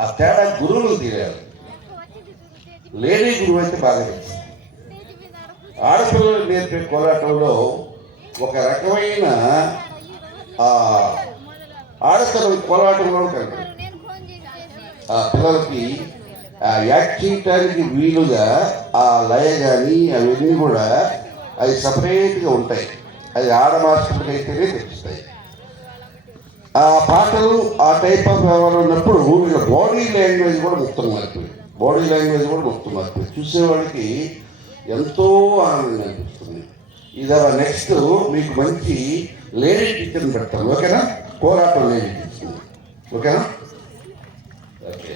ఆ తేడా గురువులు తీరాలి. లేడీ గురువు అయితే బాగా తెలుసు. ఆడపిల్లలు నేర్పే కోలాటంలో ఒక రకమైన ఆడపిల్లల కోలాటంలో కనపడదు. ఆ పిల్లలకి యాక్ట్ చేయటానికి వీలుగా ఆ లయ కానీ అవన్నీ కూడా అవి సపరేట్గా ఉంటాయి. అది ఆడ మాస్టర్కి అయితేనే తెలుస్తాయి. ఆ పాటలు ఆ టైప్ ఆఫ్ వ్యవహారం ఉన్నప్పుడు వీళ్ళ బాడీ లాంగ్వేజ్ కూడా మొత్తం మారిపోయింది. చూసేవాడికి ఎంతో ఆనందంగా అనిపిస్తుంది. ఇది నెక్స్ట్ మీకు మంచి లేడీ టీచర్ని పెడతాను, ఓకేనా? కోలాటం లేడీ టీచర్, ఓకేనా? ఓకే.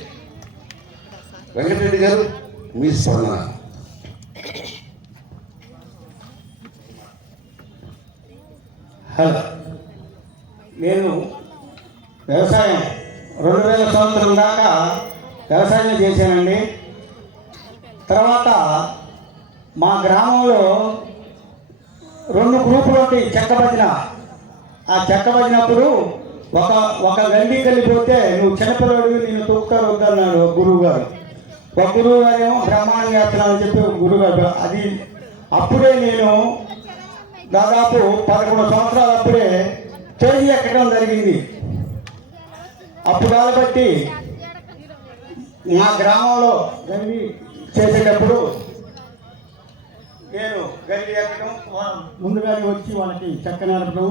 వెంకటరెడ్డి గారు మీ స్పందన. హలో, నేను వ్యవసాయం 2000 సంవత్సరం దాకా వ్యవసాయం చేశానండి. తర్వాత మా గ్రామంలో 2 గ్రూపులు ఉంటాయి చెక్క భజన. ఆ చెక్క భజనప్పుడు ఒక గండి కలిపోతే నువ్వు చిన్నపిల్లడివి, నేను తొక్కుతారు వద్దన్నాడు ఒక గురువు గారు. ఒక గురువు గారు ఏమో బ్రహ్మాండ చేస్తున్నాను అని చెప్పి ఒక గురువు గారు. అది అప్పుడే నేను దాదాపు 11 సంవత్సరాలు అప్పుడే స్టేజీ ఎక్కడం జరిగింది. అప్పుడు కాబట్టి మా గ్రామంలో గండి చేసేటప్పుడు నేను గండి ఎక్కడం, ముందుగానే వచ్చి వాళ్ళకి చెక్క నడపడం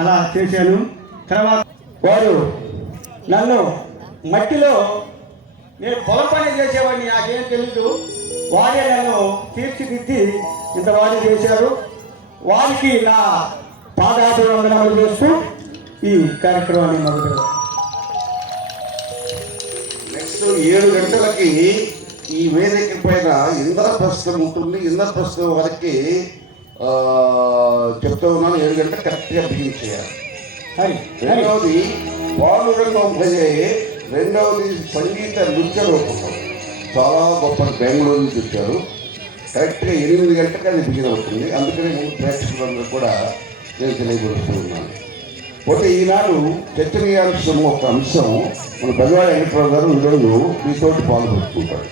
అలా చేశాను. తర్వాత వారు నన్ను మట్టిలో, నేను పొలం పని చేసేవాడిని, నాకేం తెలీదు. వారే నన్ను తీర్చిదిద్ది ఇంత వారు చేశారు. వారికి నా పాదాభివందనములు చేస్తూ ఈ కార్యక్రమాన్ని మొదలు. నెక్స్ట్ 7 గంటలకి ఈ వేదిక పైన ఇంద్రప్రస్థం ఉంటుంది. ఇంద్రప్రస్థం వరకు చెప్తూ ఉన్నాను. 7 గంటలు కరెక్ట్గా బిగిన్ చేయాలి. రెండవది పాండురంగం భజే, రెండవది సంగీత నృత్య రూపకం. చాలా గొప్ప బెంగళూరు నుంచి వచ్చారు. కరెక్ట్గా 8 గంటలకు అది బిగిన్ అవుతుంది. అందుకని ముందు ప్రేక్షకులందరూ కూడా నేను తెలియపరుస్తూ ఉన్నాను. పోతే ఈనాడు చర్చనీయాంశం ఒక అంశం మన బెజవాడ వెంకటరావు గారు ఈరోజు మీతోటి పాల్గొంటుకుంటారు.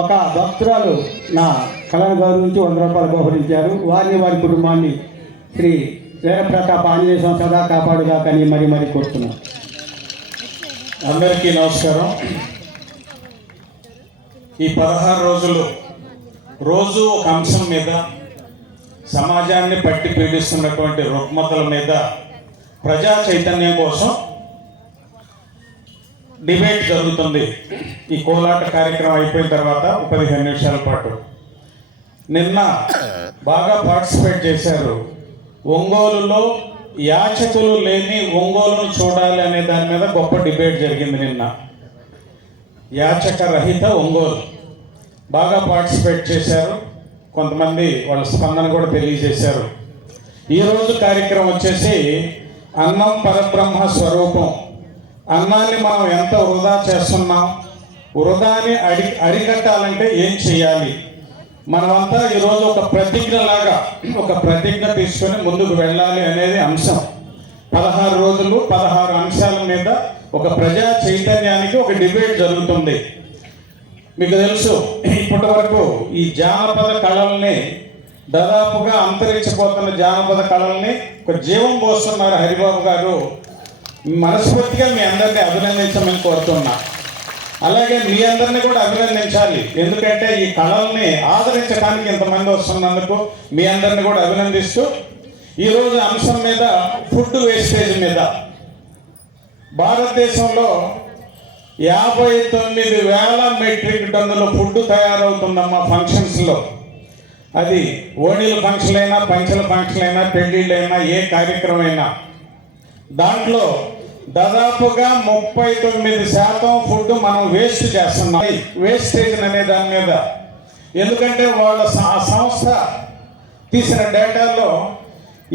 ఒక భక్తురాలు నా కళను గౌరవించి 100 రూపాయలు బహుకరించారు. వారిని వారి కుటుంబాన్ని శ్రీ వీరప్రతాప ఆంజనేయ స్వామి సదా కాపాడుగా కానీ మరి కోరుతున్నాను. అందరికీ నమస్కారం. ఈ 16 రోజులు రోజు ఒక అంశం మీద, సమాజాన్ని పట్టి పీడిస్తున్నటువంటి రుగ్మతల మీద ప్రజా చైతన్యం కోసం డిబేట్ జరుగుతుంది. ఈ కోలాట కార్యక్రమం అయిపోయిన తర్వాత 15 నిమిషాల పాటు నిన్న బాగా పార్టిసిపేట్ చేశారు. ఒంగోలులో యాచకులు లేని ఒంగోలును చూడాలి అనే దాని మీద గొప్ప డిబేట్ జరిగింది నిన్న. యాచక రహిత ఒంగోలు బాగా పార్టిసిపేట్ చేశారు. కొంతమంది వాళ్ళ స్పందన కూడా తెలియజేశారు. ఈరోజు కార్యక్రమం వచ్చేసి అన్నం పరబ్రహ్మ స్వరూపం. అన్నాన్ని మనం ఎంత వృధా చేస్తున్నాం, వృధాని అరికట్టాలంటే ఏం చేయాలి, మనమంతా ఈరోజు ఒక ప్రతిజ్ఞ తీసుకొని ముందుకు వెళ్ళాలి అనేది అంశం. 16 రోజులు 16 అంశాల మీద ఒక ప్రజా చైతన్యానికి ఒక డిబేట్ జరుగుతుంది. మీకు తెలుసు, ఇప్పటి వరకు ఈ జానపద కళల్ని, దాదాపుగా అంతరించిపోతున్న జానపద కళల్ని ఒక జీవం పోస్తున్నారు హరిబాబు గారు. మనస్ఫూర్తిగా మీ అందరినీ అభినందించమని కోరుతున్నా. అలాగే మీ అందరినీ కూడా అభినందించాలి. ఎందుకంటే ఈ కళల్ని ఆదరించడానికి ఇంతమంది వస్తున్నందుకు మీ అందరినీ కూడా అభినందిస్తూ ఈరోజు అంశం మీద ఫుడ్ వేస్టేజ్ మీద భారతదేశంలో 59,000 మెట్రిక్ టన్నుల ఫుడ్ తయారవుతుందమ్మా ఫంక్షన్స్లో. అది ఓణీల ఫంక్షన్ అయినా, పంచల ఫంక్షన్ అయినా, పెళ్ళిళ్ళైనా, ఏ కార్యక్రమం అయినా. దాంట్లో దాదాపుగా 39% ఫుడ్ మనం వేస్ట్ చేస్తున్నాం. వేస్టేజ్ అనే దాని మీద, ఎందుకంటే వాళ్ళ సంస్థ తీసిన డేటాలో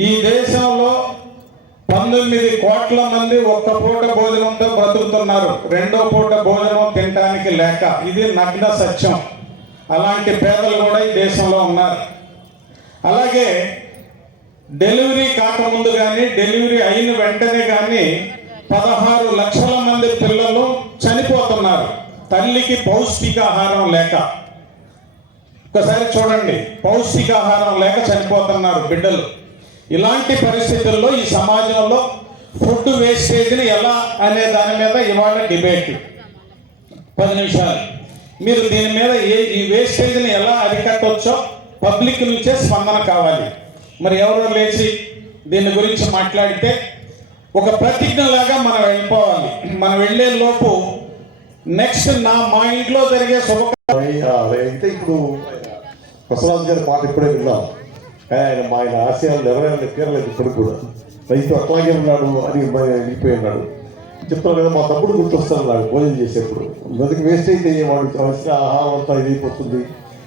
ఈ దేశంలో 19 కోట్ల మంది ఒక్క పూట భోజనంతో బ్రతుకుతున్నారు. రెండో పూట భోజనం తినడానికి లేక. ఇది నగ్న సత్యం. అలాంటి పేదలు కూడా ఈ దేశంలో ఉన్నారు. అలాగే డెలివరీ కాకముందు కానీ, డెలివరీ అయిన వెంటనే కానీ 16 లక్షల మంది పిల్లలు తల్లికి పౌష్టికాహారం లేక, ఒకసారి చూడండి, పౌష్టికాహారం లేక చనిపోతున్నారు బిడ్డలు. ఇలాంటి పరిస్థితుల్లో ఈ సమాజంలో ఫుడ్ వేస్టేజ్ని ఎలా అనే దాని మీద ఇవాళ డిబేట్ 10 నిమిషాలు. మీరు దీని మీద ఈ వేస్టేజ్ని ఎలా అరికట్టవచ్చో పబ్లిక్ నుంచే స్పందన కావాలి. మరి ఎవరో లేచి దీని గురించి మాట్లాడితే ఒక ప్రతిజ్ఞలాగా మనం వెళ్ళిపోవాలి. మనం వెళ్ళే లోపు నెక్స్ట్ మా ఇంట్లో జరిగే అయితే ఇప్పుడు బసవరాజు గారి మాట ఇప్పుడే విన్నాం. ఆయన ఆశయాలు నెరవేరలేదు ఇప్పుడు కూడా. రైతు అట్లాగే ఉన్నాడు అని వెళ్ళిపోయి ఉన్నాడు. చెప్తాను కదా, మా తమ్ముడు గుర్తొస్తాను నాకు భోజనం చేసేప్పుడు. బతికి వేస్ట్ అయితే వాడు వచ్చిన ఆహారం అంతా ఇదైపోతుంది.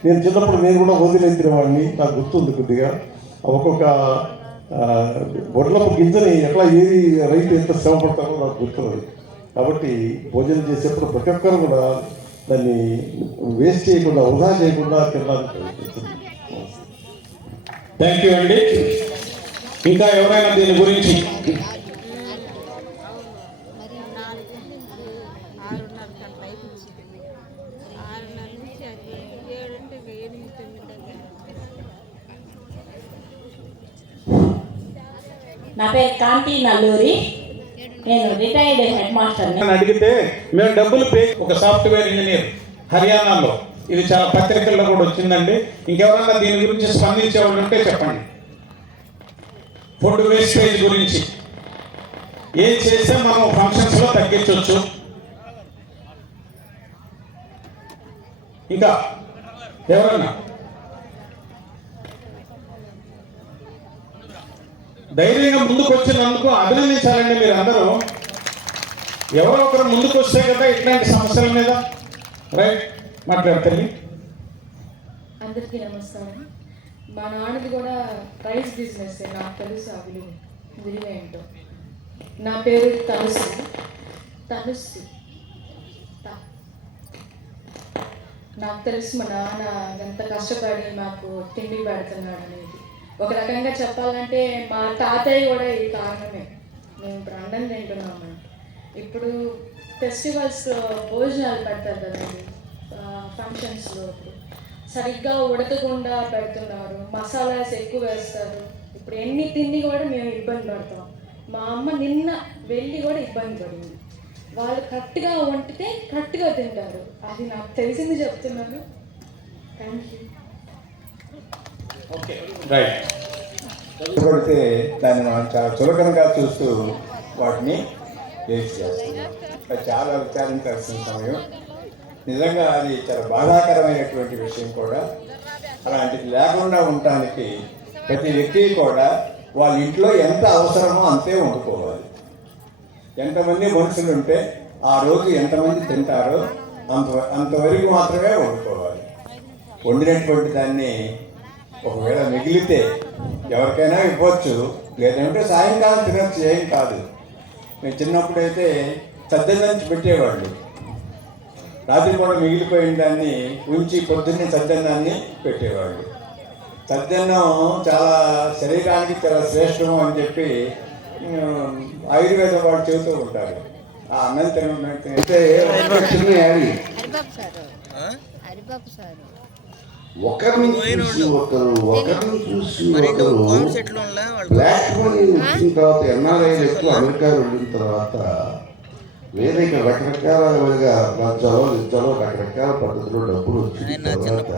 నేను చిన్నప్పుడు నేను కూడా వదిలేసిన వాడిని నాకు గుర్తుంది కొద్దిగా. ఒక్కొక్క వడ్లపు గింజని ఎట్లా ఏది రైతు ఎంత శ్రమ పడతారో నాకు గుర్తున్నది. కాబట్టి భోజనం చేసేప్పుడు ప్రతి ఒక్కరు కూడా దాన్ని వేస్ట్ చేయకుండా, వృధా చేయకుండా తినడానికి ప్రయత్నిస్తుంది. థ్యాంక్ యూ అండి. ఇంకా ఎవరైనా దీని గురించి? నా పేరు కాంతి నల్లూరి, నేను రిటైర్డ్ హెడ్ మాస్టర్ని. అడిగితే మేము డబ్బులు ఒక సాఫ్ట్వేర్ ఇంజనీర్ హర్యానాలో, ఇది చాలా పత్రికల్లో కూడా వచ్చిందండి. ఇంకెవరన్నా దీని గురించి స్పందించేవాళ్ళు ఉంటే చెప్పండి. ఫుడ్ వేస్టేజ్ గురించి ఏం చేస్తే మనం ఫంక్షన్స్లో తగ్గించవచ్చు. ఇంకా ఎవరన్నా ధైర్యంగా ముందుకు వచ్చినందుకు అభినందించాలండి. మీరు అందరూ ఎవరో ఒకరు ముందుకు వస్తే కదా ఇట్లాంటి సమస్యల మీద రైట్ మాట్లాడతారు. అందరికీ నమస్కారం. మా నాన్నది కూడా రైస్ బిజినెస్, నాకు తెలుసు ఆ విలువ ఏంటో. నా పేరు తనుశ్రీ. నాకు తెలుసు మా నాన్న ఎంత కష్టపడి మాకు తిండి పెడుతున్నాడు అనేది. ఒక రకంగా చెప్పాలంటే మా తాతయ్య కూడా ఈ కారణమే మేము ఇప్పుడు అన్నం తింటున్నాము. ఇప్పుడు ఫెస్టివల్స్ భోజనాలు పెడతారు కదండి, ఫంక్షన్స్లో సరిగ్గా ఉడకకుండా పెడుతున్నారు, మసాలాస్ ఎక్కువ వేస్తారు. ఇప్పుడు ఎన్ని తిండి కూడా మేము ఇబ్బంది పడతాం. మా అమ్మ నిన్న వెళ్ళి కూడా ఇబ్బంది పడింది. వాళ్ళు కరెక్ట్గా వండితే కరెక్ట్గా తింటారు. అది నాకు తెలిసింది చెప్తున్నాను. Thank you. Okay right. పడితే దాన్ని మనం చాలా చులకనగా చూస్తూ వాటిని వేస్ట్ చేస్తున్నాం. అది చాలా విచారించాల్సిన సమయం. నిజంగా అది చాలా బాధాకరమైనటువంటి విషయం కూడా. అలాంటిది లేకుండా ఉండటానికి ప్రతి వ్యక్తి కూడా వాళ్ళ ఇంట్లో ఎంత అవసరమో అంతే వండుకోవాలి. ఎంతమంది మనుషులు ఉంటే ఆ రోజు ఎంతమంది తింటారో అంతవరకు మాత్రమే వండుకోవాలి. వండినటువంటి దాన్ని ఒకవేళ మిగిలితే ఎవరికైనా ఇవ్వచ్చు, లేదంటే సాయంకాలం తినచ్చు, ఏం కాదు. మేము చిన్నప్పుడైతే సద్దన్నం పెట్టేవాళ్ళు. రాత్రి కూడా మిగిలిపోయిన దాన్ని ఉంచి పొద్దున్నే సద్దన్నాన్ని పెట్టేవాళ్ళు. సద్దన్నం చాలా శరీరానికి చాలా శ్రేష్టము అని చెప్పి ఆయుర్వేద వాళ్ళు చెబుతూ ఉంటారు. ఆ అన్నం తినట్టు ఒకరిని చూసి ఒకరు బ్లాక్ మనీ వచ్చిన తర్వాత ఎన్ఆర్ఐలు ఎక్కువ అమెరికాలో వెళ్ళిన తర్వాత వేరే ఇక్కడ రకరకాలుగా లంచాలో రకరకాల పద్ధతిలో డబ్బులు వచ్చిన తర్వాత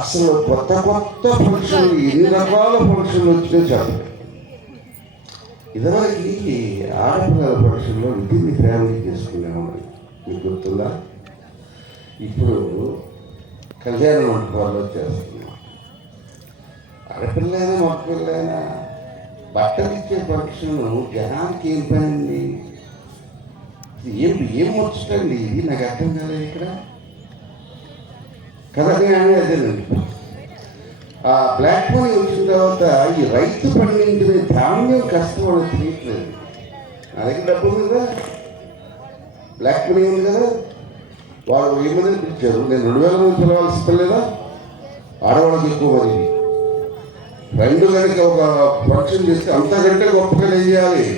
అసలు కొత్త ఫంక్షన్లు ఎన్ని రకాల ఫంక్షన్లు వచ్చినా చెప్పండి. ఇదివరకు ఆడపిల్లల ఫంక్షన్లో విధిని ఫ్యామిలీ చేసుకునేవాళ్ళు, మీకు గుర్తుందా? ఇప్పుడు కళ్యాణ మంటపాల్లో చేస్తున్నాం. ఆడపిల్లైనా మగపిల్లైనా బట్టలు ఇచ్చే ఫంక్షన్ జనానికి ఏం పనండి? ఏం వచ్చండి? ఇది నాకు అర్థం కాలేదు ఇక్కడ కదా. అదేనండి, ఆ బ్లాక్ మనీ వచ్చిన తర్వాత ఈ రైతు పండించిన ధాన్యం కష్టం అని తెలియట్లేదు. నా దగ్గర డబ్బు ఉంది కదా, బ్లాక్ మనీ ఉంది కదా. వాళ్ళు 1000 మందిని పిలిచారు, నేను 2000 మంది పిలవాల్సి పిల్లలేదా? ఆడవాళ్ళకి ఎక్కువ మరి. రెండు కనుక ఒక ఫంక్షన్ చేస్తే అంతకంటే గొప్పగా ఏం చేయాలి?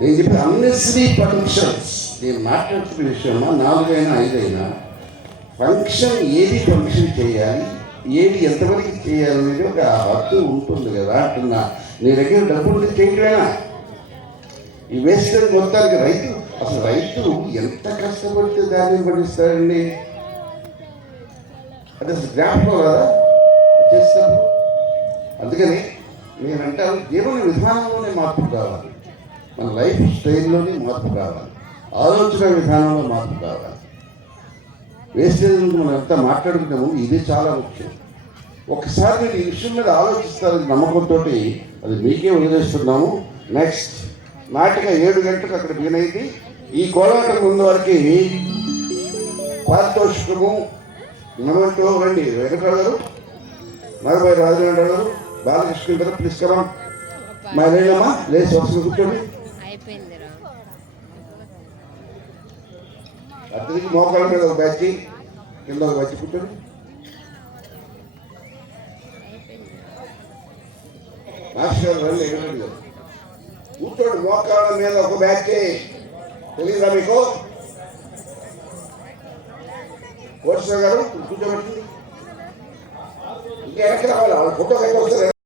నేను చెప్పిన అన్నెసరీ ఫంక్షన్స్ నేను మాట్లాడుతున్న విషయమా 4 అయినా 5 అయినా ఫంక్షన్ ఏది ఫంక్షన్ చేయాలి, ఏది ఎంతవరకు చేయాలి అనేది ఒక హద్దు ఉంటుంది కదా అంటున్నా. నీ దగ్గర డబ్బులు చేయటమేనా ఈ వేస్టేజ్ మొత్తానికి? రైతు ఎంత కష్టపడితే దాన్ని పండిస్తాడండి? అది అసలు జ్ఞాపకం కదా చేస్తాను. అందుకని నేనంటాను, జీవన విధానంలోనే మార్పు కావాలి, మన లైఫ్ స్టైల్లోనే మార్పు కావాలి, ఆలోచన విధానంలో మార్పు కావాలి. వేస్టేజ్ గురించి మనం ఎంత మాట్లాడుకునే ముందు ఇది చాలా ముఖ్యం. ఒకసారి మీరు ఈ విషయం మీద ఆలోచిస్తారని నమ్మకంతో అది మీకే వదిలేస్తున్నాము. నెక్స్ట్ నాటిక 7 గంటలకు అక్కడ బిగినైంది. ఈ కోలాటం ముందు వరకు పారితోషికము నమ్మంటూ రండి. వెంకటరావు గారు, నాగబాయి రాజేంద్ర గారు, బాలకృష్ణ గారు, ప్లీజ్ కమా. మా లేదమ్మా లేచి వస్తుంది, కూర్చోండి. అతనికి మోకాళ్ళ మీద ఒక బ్యాచ్, కింద ఒక బ్యాచ్, కూర్చోండి. మాస్టర్ గారు రండి, వెంకటరెడ్డి గారు కూర్చోండి. మోకాళ్ళ మీద ఒక బ్యాచ్, తెలీదా మీకు? కోటేశ్వర గారు కూర్చోబెట్టి ఇంకా వెనక్కి రావాలి, వాళ్ళ ఫోటో కట్టి వస్తారు.